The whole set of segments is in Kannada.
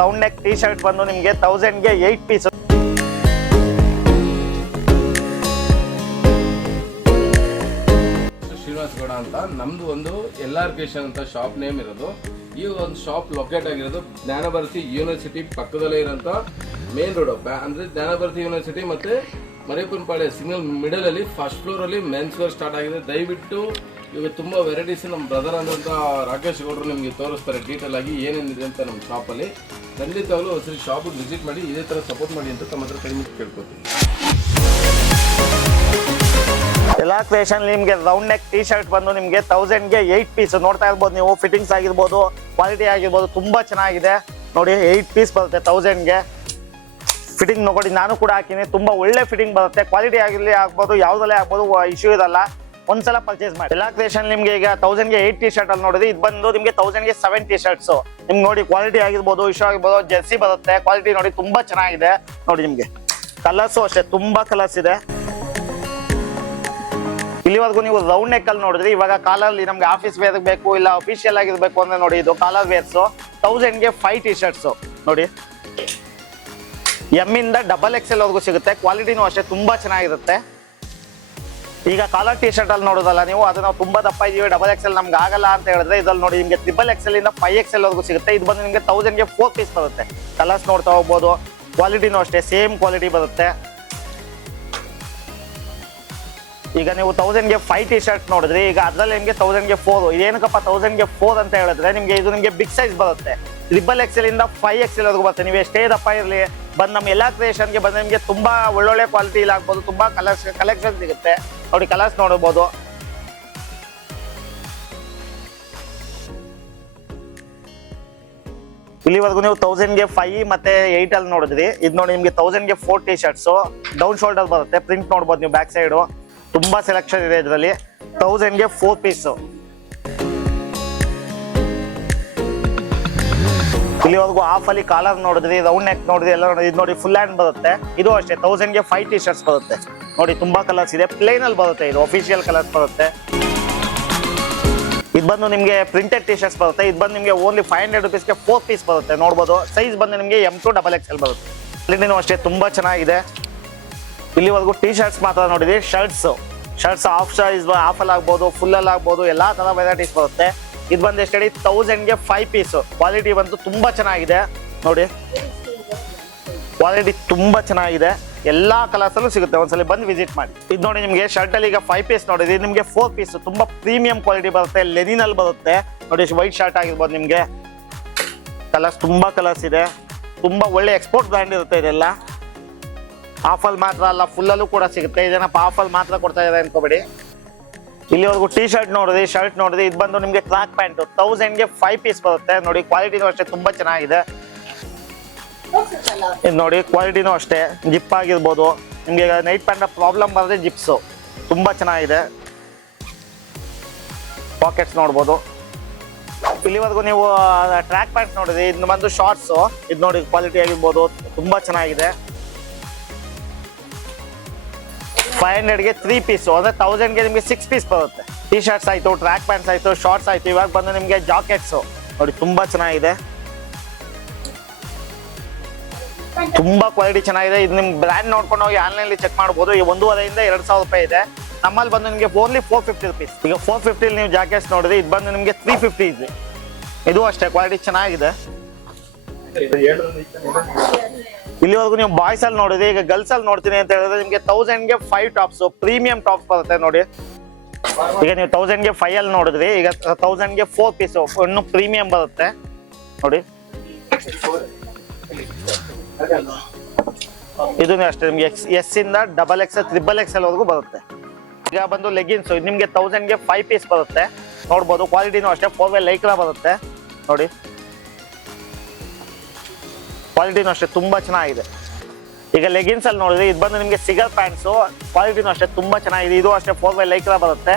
ರೌಂಡ್ ನೆಕ್ ಟಿ ಶರ್ಟ್ ಬಂದು ನಿಮಗೆ 1000 ಗೆ 8 ಪೀಸ್. ಶ್ರೀನಿವಾಸ್ ಗೌಡ ಅಂತ ನಮ್ದು ಒಂದು LR ಕ್ರಿಯೇಷನ್ ಅಂತ ಶಾಪ್ ನೇಮ್ ಇರೋದು. ಈ ಒಂದು ಶಾಪ್ ಲೊಕೇಟ್ ಆಗಿರೋದು ಜ್ಞಾನಭಾರತಿ ಯೂನಿವರ್ಸಿಟಿ ಪಕ್ಕದಲ್ಲೇ ಇರೋಂಥ ಮೇನ್ ರೋಡ್ ಅಂದ್ರೆ ಜ್ಞಾನಭಾರತಿ ಯೂನಿವರ್ಸಿಟಿ ಮತ್ತೆ ಮರೇಪುರಪಾಳ್ಯ ಸಿಗ್ನಲ್ ಮಿಡಲ್ ಅಲ್ಲಿ ಫಸ್ಟ್ ಫ್ಲೋರ್ ಅಲ್ಲಿ ಮೆನ್ಸ್ ವೇರ್ ಸ್ಟಾರ್ಟ್ ಆಗಿದೆ. ದಯವಿಟ್ಟು ಇವಾಗ ತುಂಬಾ ವೆರೈಟೀಸ್ ನಮ್ಮ ಬ್ರದರ್ ಅಂತ ರಾಕೇಶ್ ಗೌಡರು ನಿಮಗೆ ತೋರಿಸ್ತಾರೆ ಡೀಟೇಲ್ ಆಗಿ ಏನೇನಿದೆ ಅಂತ ನಮ್ಮ ಶಾಪಲ್ಲಿ. ಖಂಡಿತವಾಗ್ಲೂ ಒಂದ್ಸರಿ ಶಾಪಿಗೆ ವಿಸಿಟ್ ಮಾಡಿ ಇದೇ ಥರ ಸಪೋರ್ಟ್ ಮಾಡಿ ಅಂತ ತಮ್ಮ ಹತ್ರ ಕಡಿಮೆ ಕೇಳ್ಕೊತೀನಿ. LR ಕ್ರಿಯೇಷನ್ ನಿಮಗೆ ರೌಂಡ್ ನೆಕ್ ಟಿ ಶರ್ಟ್ ಬಂದು ನಿಮಗೆ 1000 ಗೆ 8 ಪೀಸ್ ನೋಡ್ತಾ ಇರ್ಬೋದು ನೀವು. ಫಿಟ್ಟಿಂಗ್ಸ್ ಆಗಿರ್ಬೋದು, ಕ್ವಾಲಿಟಿ ಆಗಿರ್ಬೋದು, ತುಂಬಾ ಚೆನ್ನಾಗಿದೆ ನೋಡಿ. 8 ಪೀಸ್ ಬರುತ್ತೆ 1000 ಗೆ. ಫಿಟ್ಟಿಂಗ್ ನೋಡಿ, ನಾನು ಕೂಡ ಹಾಕಿನಿ, ತುಂಬಾ ಒಳ್ಳೆ ಫಿಟ್ಟಿಂಗ್ ಬರುತ್ತೆ. ಕ್ವಾಲಿಟಿ ಆಗಿರಲಿ ಆಗ್ಬೋದು, ಯಾವ್ದಲ್ಲೇ ಆಗ್ಬೋದು, ಇಶ್ಯೂ ಇರಲ್ಲ. ಒಂದ್ಸಲ ಪರ್ಚೇಸ್ ಮಾಡಿ. LR ಕ್ರಿಯೇಷನ್ ನಿಮ್ಗೆ ಈಗ 1000 ಗೆ 8 ಟಿ ಶರ್ಟ್ ಅಲ್ಲಿ ನೋಡಿದ್ರೆ ಇದು ಬಂದು ನಿಮ್ಗೆ 1000 ಗೆ 7 ಟಿ ಶರ್ಟ್ಸ್. ನಿಮ್ಗೆ ನೋಡಿ ಕ್ವಾಲಿಟಿ ಆಗಿರ್ಬೋದು, ಇಶ್ಯೂ ಆಗಿರ್ಬೋದು, ಜರ್ಸಿ ಬರುತ್ತೆ. ಕ್ವಾಲಿಟಿ ನೋಡಿ ತುಂಬಾ ಚೆನ್ನಾಗಿದೆ ನೋಡಿ. ನಿಮ್ಗೆ ಕಲರ್ಸು ಅಷ್ಟೇ ತುಂಬಾ ಕಲರ್ಸ್ ಇದೆ. ಇಲ್ಲಿವರೆಗೂ ನೀವು ರೌಂಡ್ ನೆಕ್ ಅಲ್ಲಿ ನೋಡಿದ್ರಿ. ಇವಾಗ ಕಾಲಲ್ಲಿ ನಮ್ಗೆ ಆಫೀಸ್ ವೇರ್ ಬೇಕು ಇಲ್ಲ ಅಫಿಷಿಯಲ್ ಆಗಿರ್ಬೇಕು ಅಂದ್ರೆ ನೋಡಿ ಇದು ಕಾಲರ್ ವೇರ್ಸ್ 1000 ಗೆ 5 ಟಿ ಶರ್ಟ್ಸ್ ನೋಡಿ. ಎಮ್ ಇಂದ XXL ವರೆಗೂ ಸಿಗುತ್ತೆ. ಕ್ವಾಲಿಟಿನೂ ಅಷ್ಟೇ ತುಂಬಾ ಚೆನ್ನಾಗಿರುತ್ತೆ. ಈಗ ಕಾಲರ್ ಟಿ ಶರ್ಟ್ ಅಲ್ಲಿ ನೋಡೋದಲ್ಲ ನೀವು, ಅದು ನಾವು ತುಂಬಾ ದಪ್ಪ ಇದೀವಿ XXL ನಮ್ಗೆ ಆಗಲ್ಲ ಅಂತ ಹೇಳಿದ್ರೆ ಇದ್ರಲ್ಲಿ ನೋಡಿ ನಿಮ್ಗೆ XXL ಇಂದ 5XL ವರೆಗೂ ಸಿಗುತ್ತೆ. ಇದು ಬಂದು ನಿಮ್ಗೆ 1000 ಗೆ 4 ಪೀಸ್ ಬರುತ್ತೆ. ಕಲರ್ಸ್ ನೋಡ್ತಾ ಹೋಗ್ಬೋದು. ಕ್ವಾಲಿಟಿನೂ ಅಷ್ಟೇ ಸೇಮ್ ಕ್ವಾಲಿಟಿ ಬರುತ್ತೆ. ಈಗ ನೀವು 1000 ಗೆ 5 ಟಿ ಶರ್ಟ್ ನೋಡಿದ್ರಿ. ಈಗ ಅದ್ರಲ್ಲಿ ನಿಮ್ಗೆ 1000 ಗೆ 4. ಏನಕ್ಕಪ್ಪ 1000 ಗೆ 4 ಅಂತ ಹೇಳಿದ್ರೆ ನಿಮ್ಗೆ ಇದು ನಿಮ್ಗೆ ಬಿಗ್ ಸೈಜ್ ಬರುತ್ತೆ. XXL ಇಂದ 5XL ವರೆಗೂ ಬರುತ್ತೆ. ನೀವು ಎಷ್ಟೇ ದಪ್ಪ ಇರಲಿ ಬಂದು ನಮ್ಮ LR ಕ್ರಿಯೇಷನ್ಗೆ ಬಂದು ನಿಮಗೆ ತುಂಬಾ ಒಳ್ಳೊಳ್ಳೆ ಕ್ವಾಲಿಟಿ ಇಲ್ಲಿ ಆಗ್ಬೋದು. ತುಂಬಾ ಕಲೆಕ್ಷನ್ ಸಿಗುತ್ತೆ ನೋಡಿ. ಕಲರ್ಸ್ ನೋಡಬಹುದು. ಇಲ್ಲಿವರೆಗೂ ನೀವು 1000 ಗೆ 5 ಮತ್ತೆ 8 ಅಲ್ಲಿ ನೋಡಿದ್ರಿ. ಇದು ನೋಡಿ ನಿಮ್ಗೆ 1000 ಗೆ 4 ಟಿ ಶರ್ಟ್ಸ್ ಡೌನ್ ಶೋಲ್ಡರ್ ಬರುತ್ತೆ. ಪ್ರಿಂಟ್ ನೋಡ್ಬೋದು ನೀವು ಬ್ಯಾಕ್ ಸೈಡ್. ತುಂಬಾ ಸೆಲೆಕ್ಷನ್ ಇದೆ ಇದರಲ್ಲಿ. 1000 ಗೆ 4 ಪೀಸ್. ಇಲ್ಲಿವರೆಗೂ ಹಾಫ್ ಅಲ್ಲಿ ಕಾಲರ್ ನೋಡಿದ್ರಿ, ರೌಂಡ್ ನೆಕ್ ನೋಡಿದ್ರಿ, ಎಲ್ಲ ನೋಡಿ. ಇದು ನೋಡಿ ಫುಲ್ ಹ್ಯಾಂಡ್ ಬರುತ್ತೆ. ಇದು ಅಷ್ಟೇ 1000 ಗೆ 5 ಟಿ ಶರ್ಟ್ಸ್ ಬರುತ್ತೆ ನೋಡಿ. ತುಂಬಾ ಕಲರ್ಸ್ ಇದೆ. ಪ್ಲೇನ್ ಅಲ್ಲಿ ಬರುತ್ತೆ, ಇದು ಅಫಿಷಿಯಲ್ ಕಲರ್ಸ್ ಬರುತ್ತೆ. ಇದು ಬಂದು ನಿಮಗೆ ಪ್ರಿಂಟೆಡ್ ಟಿ ಶರ್ಟ್ಸ್ ಬರುತ್ತೆ. ಇದು ಬಂದು ನಿಮಗೆ ಓನ್ಲಿ 500 ರುಪೀಸ್ಗೆ 4 ಪೀಸ್ ಬರುತ್ತೆ ನೋಡ್ಬೋದು. ಸೈಜ್ ಬಂದು ನಿಮಗೆ M to XXL ಬರುತ್ತೆ. ಕ್ವಾಲಿಟಿನೂ ಅಷ್ಟೇ ತುಂಬಾ ಚೆನ್ನಾಗಿದೆ. ಇಲ್ಲಿವರೆಗೂ ಟಿ ಶರ್ಟ್ಸ್ ಮಾತ್ರ ನೋಡಿದ್ರಿ. ಶರ್ಟ್ಸ್ ಹಾಫ್ ಸೈಜ್, ಹಾಫ್ ಅಲ್ಲಿ ಆಗ್ಬೋದು, ಫುಲ್ ಅಲ್ಲಿ ಆಗ್ಬೋದು, ಎಲ್ಲಾ ತರ ವೆರೈಟೀಸ್ ಬರುತ್ತೆ. ಇದು ಬಂದು ಎಷ್ಟು ಹೇಳಿ 1000 ಗೆ 5 ಪೀಸ್. ಕ್ವಾಲಿಟಿ ಬಂದು ತುಂಬಾ ಚೆನ್ನಾಗಿದೆ ನೋಡಿ. ಕ್ವಾಲಿಟಿ ತುಂಬಾ ಚೆನ್ನಾಗಿದೆ. ಎಲ್ಲಾ ಕಲರ್ಸ್ ಅಲ್ಲೂ ಸಿಗುತ್ತೆ. ಒಂದ್ಸಲ ಬಂದು ವಿಸಿಟ್ ಮಾಡಿ. ಇದು ನೋಡಿ ನಿಮಗೆ ಶರ್ಟ್ ಅಲ್ಲಿ ಈಗ 5 ಪೀಸ್ ನೋಡಿದ್ರಿ. ನಿಮಗೆ 4 ಪೀಸ್ ತುಂಬಾ ಪ್ರೀಮಿಯಂ ಕ್ವಾಲಿಟಿ ಬರುತ್ತೆ. ಲೆನಿನ್ ಅಲ್ಲಿ ಬರುತ್ತೆ ನೋಡಿ. ವೈಟ್ ಶರ್ಟ್ ಆಗಿರ್ಬೋದು. ನಿಮಗೆ ಕಲರ್ಸ್ ತುಂಬಾ ಕಲರ್ಸ್ ಇದೆ. ತುಂಬಾ ಒಳ್ಳೆ ಎಕ್ಸ್ಪೋರ್ಟ್ ಬ್ರ್ಯಾಂಡ್ ಇರುತ್ತೆ ಇದೆಲ್ಲ. ಆಫಲ್ ಮಾತ್ರ ಅಲ್ಲ, ಫುಲ್ ಅಲ್ಲೂ ಕೂಡ ಸಿಗುತ್ತೆ. ಇದೇನಪ್ಪ ಆಫಲ್ ಮಾತ್ರ ಕೊಡ್ತಾ ಇದ್ದಾರೆ ಅನ್ಕೋಬೇಡಿ. ಇಲ್ಲಿವರೆಗೂ ಟಿ ಶರ್ಟ್ ನೋಡಿದ್ರಿ, ಶರ್ಟ್ ನೋಡಿದ್ರಿ. ಇದು ಬಂದು ನಿಮಗೆ ಟ್ರ್ಯಾಕ್ ಪ್ಯಾಂಟ್ 1000 ಗೆ 5 ಪೀಸ್ ಬರುತ್ತೆ ನೋಡಿ. ಕ್ವಾಲಿಟಿನೂ ಅಷ್ಟೇ ತುಂಬಾ ಚೆನ್ನಾಗಿದೆ. ಇದು ನೋಡಿ ಕ್ವಾಲಿಟಿನೂ ಅಷ್ಟೇ. ಜಿಪ್ ಆಗಿರ್ಬೋದು. ನಿಮಗೆ ನೈಟ್ ಪ್ಯಾಂಟ್ ಪ್ರಾಬ್ಲಮ್ ಬರುತ್ತೆ ಜಿಪ್ಸು ತುಂಬಾ ಚೆನ್ನಾಗಿದೆ. ಪಾಕೆಟ್ಸ್ ನೋಡ್ಬೋದು. ಇಲ್ಲಿವರೆಗೂ ನೀವು ಟ್ರ್ಯಾಕ್ ಪ್ಯಾಂಟ್ ನೋಡಿದ್ರಿ. ಇದು ಬಂದು ಶಾರ್ಟ್ಸ್. ಇದು ನೋಡಿ ಕ್ವಾಲಿಟಿ ಆಗಿರ್ಬೋದು ತುಂಬಾ ಚೆನ್ನಾಗಿದೆ. 500 ಗೆ 3 ಪೀಸ್ ಅಂದ್ರೆ 1000 ಗೆ ನಿಮಗೆ 6 ಪೀಸ್ ಬರುತ್ತೆ. ಟಿ ಶರ್ಟ್ಸ್ ಆಯ್ತು, ಟ್ರ್ಯಾಕ್ ಪ್ಯಾಂಟ್ಸ್ ಆಯ್ತು, ಶಾರ್ಟ್ಸ್ ಆಯ್ತು. ಇವಾಗ ಬಂದು ನಿಮಗೆ ಜಾಕೆಟ್ಸ್ ನೋಡಿ ತುಂಬಾ ಚೆನ್ನಾಗಿದೆ. ತುಂಬಾ ಕ್ವಾಲಿಟಿ ಚೆನ್ನಾಗಿದೆ. ಇದು ನಿಮ್ಗೆ ಬ್ರ್ಯಾಂಡ್ ನೋಡ್ಕೊಂಡು ಹೋಗಿ ಆನ್ಲೈನ್ ಚೆಕ್ ಮಾಡಬಹುದು. 1,500 ಇಂದ 2,000 ರೂಪಾಯಿ ಇದೆ. ನಮ್ಮಲ್ಲಿ ಬಂದು ನಿಮಗೆ ಓನ್ಲಿ 450 ರುಪೀಸ್. ಈಗ 450 ನೀವು ಜಾಕೆಟ್ಸ್ ನೋಡಿದ್ರಿ. ಇದು ಬಂದು ನಿಮಗೆ 350 ಇದೆ. ಇದು ಅಷ್ಟೇ ಕ್ವಾಲಿಟಿ ಚೆನ್ನಾಗಿದೆ. ಇಲ್ಲಿವರೆಗೂ ನೀವು ಬಾಯ್ಸ್ ಅಲ್ಲಿ ನೋಡಿದ್ರಿ. ಈಗ ಗರ್ಲ್ಸ್ ಅಲ್ಲಿ ನೋಡ್ತೀನಿ ಅಂತ ಹೇಳಿದ್ರೆ ನಿಮಗೆ 1000 ಗೆ 5 ಟಾಪ್ಸ್ ಪ್ರೀಮಿಯಂ ಟಾಪ್ಸ್ ಬರುತ್ತೆ ನೋಡಿ. ಈಗ ನೀವು 1000 ಗೆ 5 ಅಲ್ಲಿ ನೋಡಿದ್ರಿ. ಈಗ 1000 ಗೆ 4 ಪೀಸ್ ಇನ್ನು ಪ್ರೀಮಿಯಂ ಬರುತ್ತೆ ನೋಡಿ. ಇದು ಅಷ್ಟೇ ನಿಮ್ಗೆ S ಇಂದ XXL, XXL ವರೆಗೂ ಬರುತ್ತೆ. ಈಗ ಬಂದು ಲೆಗಿನ್ಸ್ ಇದು ನಿಮ್ಗೆ 1000 ಗೆ 5 ಪೀಸ್ ಬರುತ್ತೆ ನೋಡ್ಬೋದು. ಕ್ವಾಲಿಟಿನೂ ಅಷ್ಟೇ 4 ಲೈಕ್ರಾ ಬರುತ್ತೆ ನೋಡಿ. ಕ್ವಾಲಿಟಿನೂ ಅಷ್ಟೇ ತುಂಬಾ ಚೆನ್ನಾಗಿದೆ. ಈಗ ಲೆಗಿನ್ಸ್ ಅಲ್ಲಿ ನೋಡಿದ್ರೆ ಇದು ಬಂದು ನಿಮಗೆ ಸಿಗರ್ ಪ್ಯಾಂಟ್ಸು. ಕ್ವಾಲಿಟಿನೂ ಅಷ್ಟೇ ತುಂಬಾ ಚೆನ್ನಾಗಿದೆ. ಇದು ಅಷ್ಟೇ 4 ಲೈಕ್ರಾ ಬರುತ್ತೆ.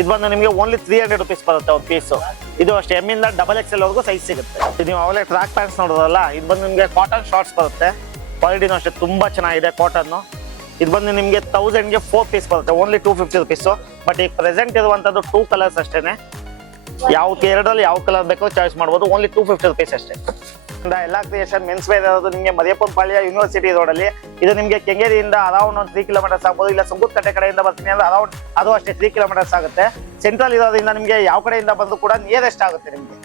ಇದು ಬಂದು ನಿಮಗೆ ಓನ್ಲಿ 300 ರುಪೀಸ್ ಬರುತ್ತೆ ಒಂದು ಪೀಸು. ಇದು ಅಷ್ಟೇ M ಇಂದ XXL ವರೆಗೂ ಸೈಜ್ ಸಿಗುತ್ತೆ. ಇದು ನೀವು ಅವಲೇ ಟ್ರ್ಯಾಕ್ ಪ್ಯಾಂಟ್ಸ್ ನೋಡೋದಲ್ಲ. ಇದು ಬಂದು ನಿಮಗೆ ಕಾಟನ್ ಶಾರ್ಟ್ಸ್ ಬರುತ್ತೆ. ಕ್ವಾಲಿಟಿನೂ ಅಷ್ಟೇ ತುಂಬಾ ಚೆನ್ನಾಗಿದೆ ಕಾಟನ್ನು. ಇದು ಬಂದು ನಿಮಗೆ 1000 ಗೆ 4 ಪೀಸ್ ಬರುತ್ತೆ. Only 250 rupees. ಬಟ್ ಈಗ ಪ್ರೆಸೆಂಟ್ ಇರುವಂಥದ್ದು 2 ಕಲರ್ಸ್ ಅಷ್ಟೇನೆ. ಯಾವ ಎರಡರಲ್ಲಿ ಯಾವ ಕಲರ್ ಬೇಕೋ ಚಾಯ್ಸ್ ಮಾಡ್ಬೋದು. ಓನ್ಲಿ 250 ರುಪೀಸ್ ಅಷ್ಟೇ. ಎಲ್ಲಾ ಕ್ರಿಯೇಷನ್ ಮೆನ್ಸ್ ವೇರ್ ಇರೋದು ನಿಮಗೆ ಮರಿಯಪ್ಪನಪಾಳ್ಯ ಯೂನಿವರ್ಸಿಟಿ ರೋಡಲ್ಲಿ. ಇದು ನಿಮಗೆ ಕೆಂಗೇರಿಯಿಂದ ಅರೌಂಡ್ ಒಂದು 3 ಕಿಲೋಮೀಟರ್ಸ್ ಆಗ್ಬೋದು, ಇಲ್ಲ ಸುಂಕುತ್ಕಟ್ಟೆ ಕಡೆಯಿಂದ ಬರ್ತೀನಿ ಅಂದ್ರೆ ಅರೌಂಡ್ ಅದು ಅಷ್ಟೇ 3 ಕಿಲೋಮೀಟರ್ಸ್ ಆಗುತ್ತೆ. ಸೆಂಟ್ರಲ್ ಇರೋದ್ರಿಂದ ನಿಮಗೆ ಯಾವ ಕಡೆಯಿಂದ ಬಂದು ಕೂಡ ನಿಯರೆಸ್ಟ್ ಆಗುತ್ತೆ ನಿಮಗೆ.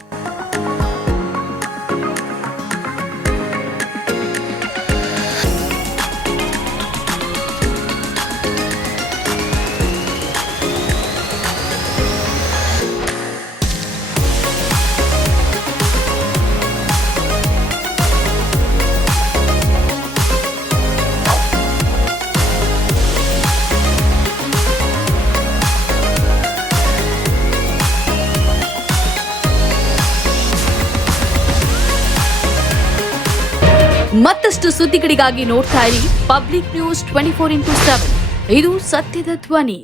ಮತ್ತಷ್ಟು ಸುದ್ದಿಗಳಿಗಾಗಿ ನೋಡ್ತಾ ಇರಿ ಪಬ್ಲಿಕ್ ನ್ಯೂಸ್ 24x7. ಇದು ಸತ್ಯದ ಧ್ವನಿ.